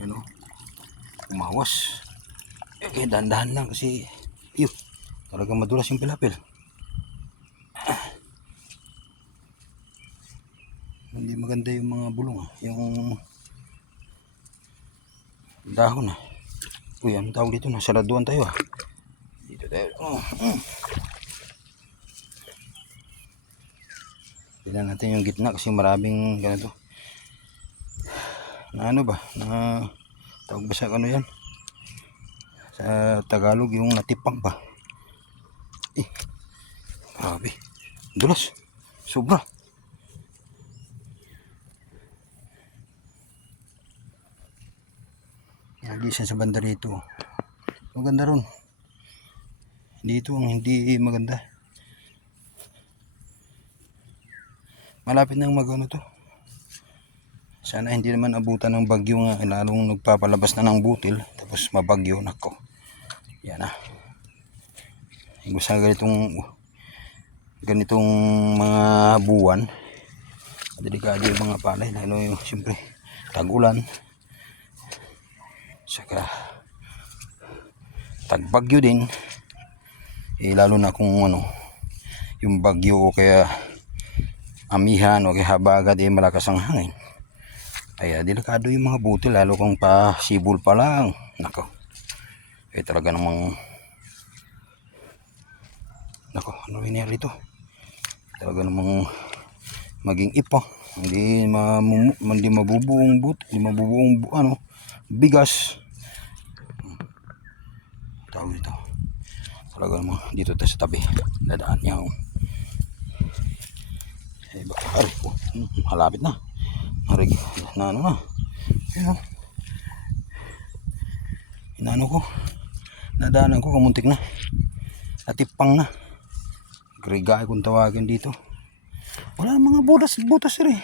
Ano? Umawas. Eh, dahan-dahan lang kasi, yun, talagang madulas yung pilapil. Hindi maganda yung mga bulong, ah. yung dahon. Ah. Uy, anong tawag dito? Nasaraduan tayo. Ah. Dito tayo. Oh, mm. Tignan natin yung gitna kasi maraming ganito. Na ano ba? Na tawag ba sa ano yan? Sa Tagalog yung natipang ba? Eh, grabe. Dulas. Sobra. Nagisan sa banda rito. Maganda ron. Dito ang hindi maganda. Malapit nang mag ano to. Sana hindi naman abutan ng bagyo nga lalong nagpapalabas na ng butil tapos mabagyo nako. Yan ah. Yung sa ganitong ganitong mga buwan delikado yung mga palay lalo yung siyempre tag-ulan saka tagbagyo din eh lalo na kung ano yung bagyo o kaya amihan o kaya habagat eh malakas ang hangin kaya delikado yung mga butil lalo kung pa sibol pa lang. Nako. Eh talaga namang nako ano nangyari rito talaga namang maging ipa hindi mamumu, hindi mabubuong but hindi mabubuong bu, ano bigas. Tawag dito. Talaga namang dito tayo sa tabi. Dadaan niya oh. eh baka ari oh, hmm, malapit na Marig, na ano na. Ayan, oh. inano ko. Nadaanan ko kamuntik na. Natipang na. Grigay kung tawagin dito. Wala mga butas butas rin